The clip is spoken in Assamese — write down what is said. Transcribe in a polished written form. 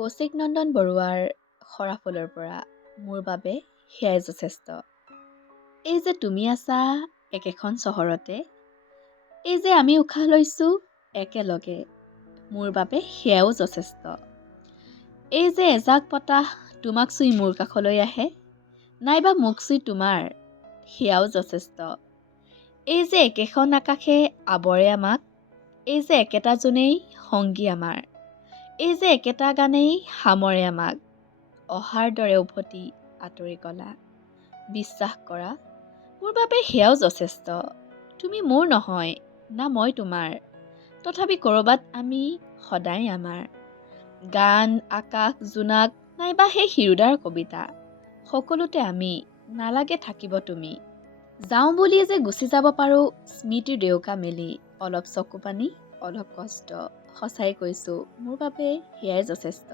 কৌশিক নন্দন বৰুৱাৰ সৰাফুলৰ পৰা মোৰ বাবে সেয়াই যথেষ্ট। এই যে তুমি আছা একেখন চহৰতে, এই যে আমি উশাহ লৈছোঁ একেলগে, মোৰ বাবে সেয়াও যথেষ্ট। এই যে এজাক বতাহ তোমাক চুই মোৰ কাষলৈ আহে, নাইবা মোক চুই তোমাৰ, সেয়াও যথেষ্ট। এই যে একেখন আকাশে আৱৰে আমাক, এই যে একেটা জোনেই সংগী আমাৰ, এই যে একেটা গানেই সামৰে আমাক, অহাৰ দৰে উভতি আঁতৰি গলা। বিশ্বাস কৰা, মোৰ বাবে সেয়াও যথেষ্ট। তুমি মোৰ নহয়, না মই তোমাৰ, তথাপি ক'ৰবাত আমি সদায় আমাৰ। গান, আকাশ, জোনাক, নাইবা সেই হিৰুদাৰ কবিতা, সকলোতে আমি, নালাগে থাকিব তুমি। যাওঁ বুলিয়ে যে গুচি যাব পাৰোঁ স্মৃতিৰ ডেউকা মেলি, অলপ চকু পানী, অলপ কষ্ট, সঁচাই কৈছোঁ মোৰ বাবে সেয়াই যথেষ্ট।